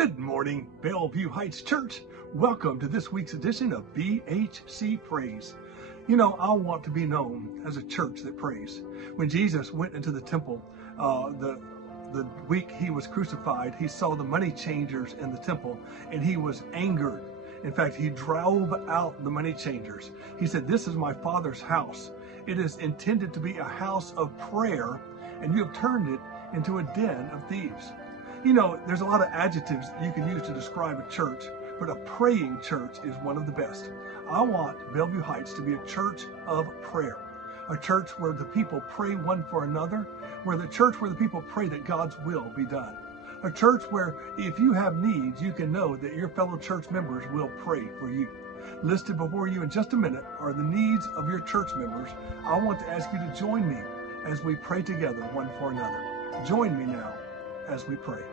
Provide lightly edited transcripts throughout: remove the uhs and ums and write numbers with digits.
Good morning, Bellevue Heights Church. Welcome to this week's edition of BHC Prayse. You know, I want to be known as a church that prays. When Jesus went into the temple, the week he was crucified, he saw the money changers in the temple and he was angered. In fact, he drove out the money changers. He said, "This is my Father's house. It is intended to be a house of prayer, and you have turned it into a den of thieves." You know, there's a lot of adjectives you can use to describe a church, but a praying church is one of the best. I want Bellevue Heights to be a church of prayer, a church where the people pray one for another, where the people pray that God's will be done. A church where if you have needs, you can know that your fellow church members will pray for you. Listed before you in just a minute are the needs of your church members. I want to ask you to join me as we pray together one for another. Join me now as we pray.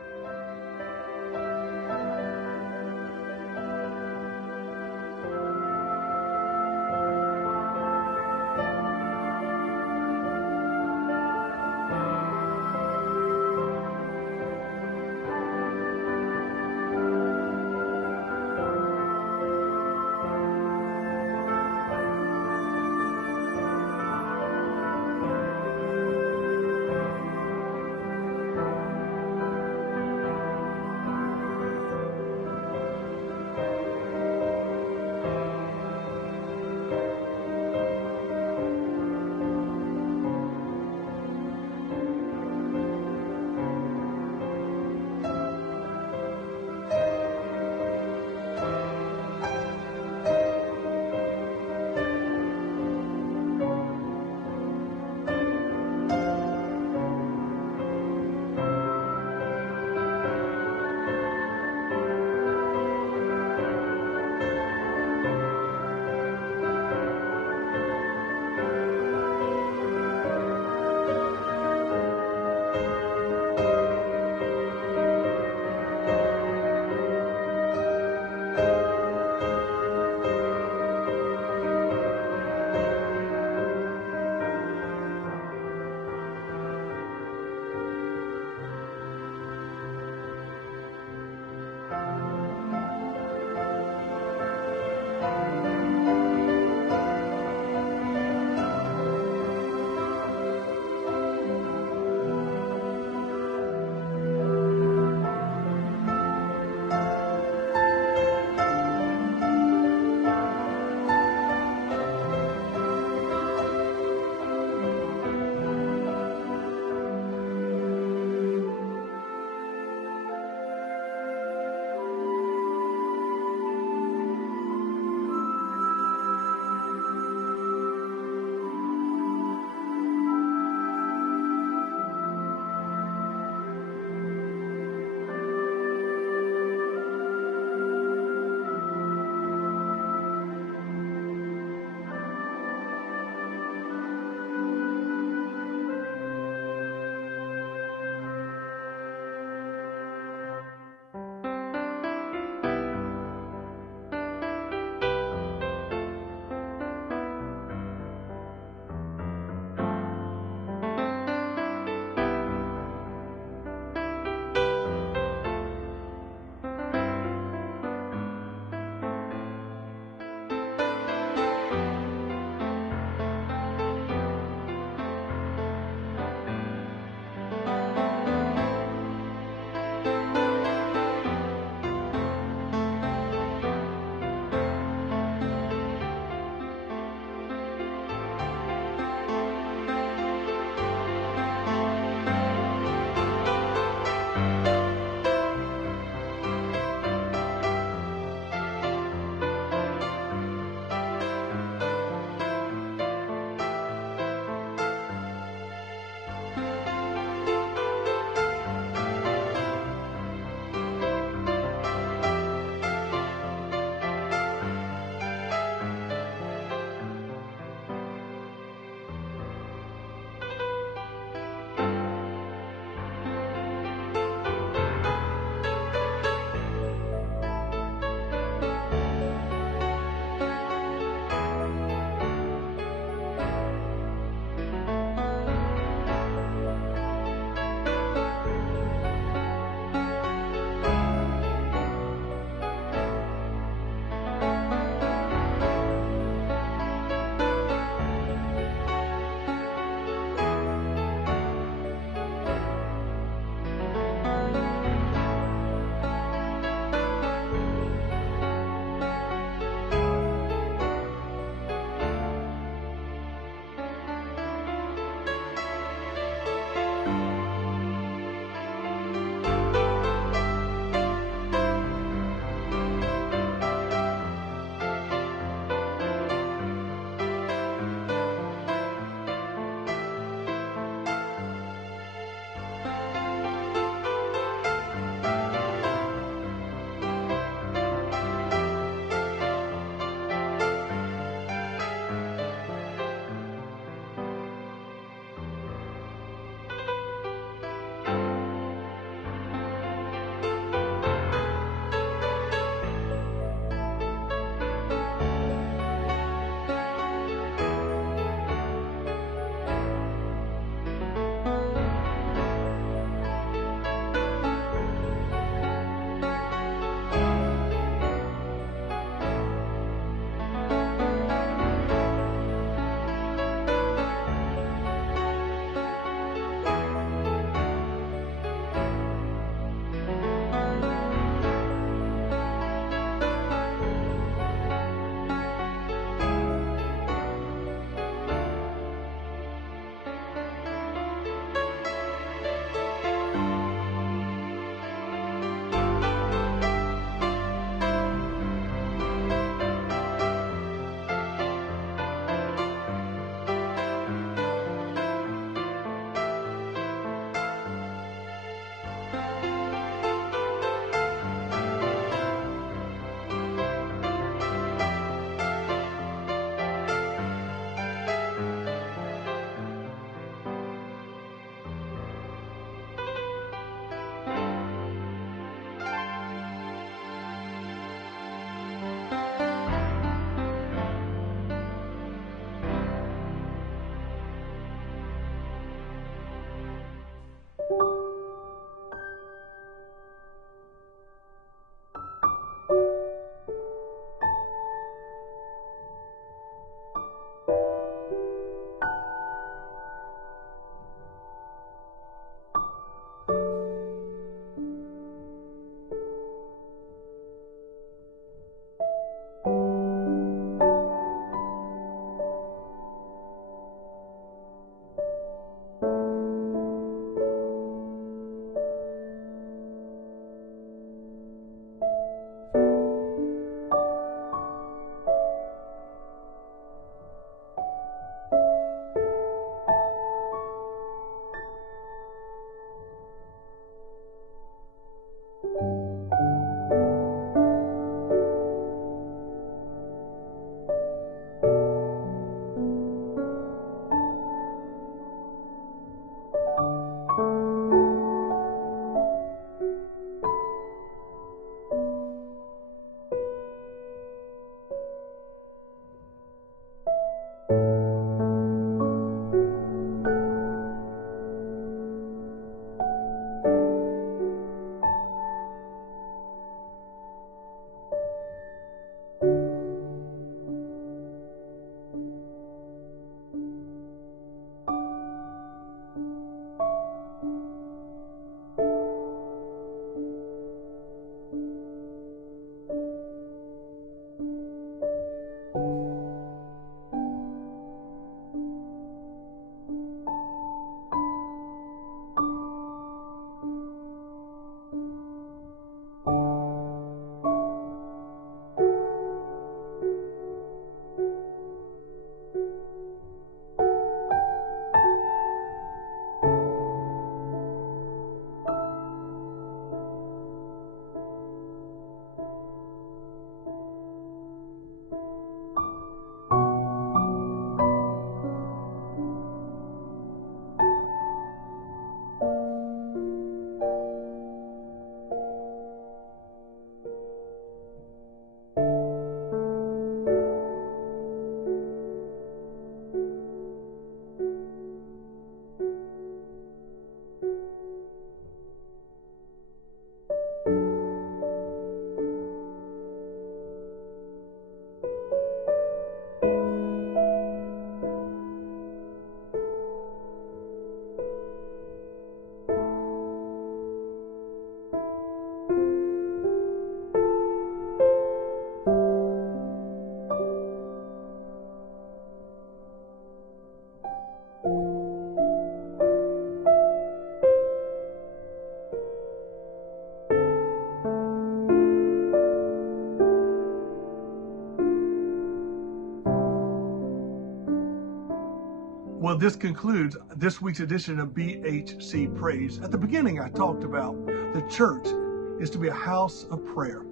Well, this concludes this week's edition of BHC Prayse. At the beginning, I talked about the church is to be a house of prayer.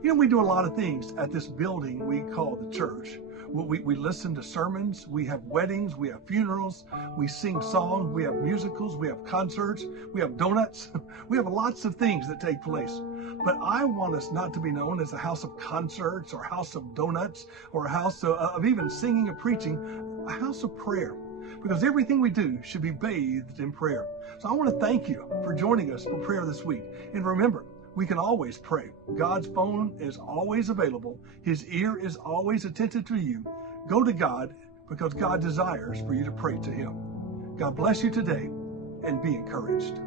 You know, we do a lot of things at this building we call the church. We listen to sermons, we have weddings, we have funerals, we sing songs, we have musicals, we have concerts, we have donuts. We have lots of things that take place. But I want us not to be known as a house of concerts or a house of donuts or a house of even singing or preaching, a house of prayer. Because everything we do should be bathed in prayer. So I want to thank you for joining us for prayer this week. And remember, we can always pray. God's phone is always available. His ear is always attentive to you. Go to God because God desires for you to pray to Him. God bless you today and be encouraged.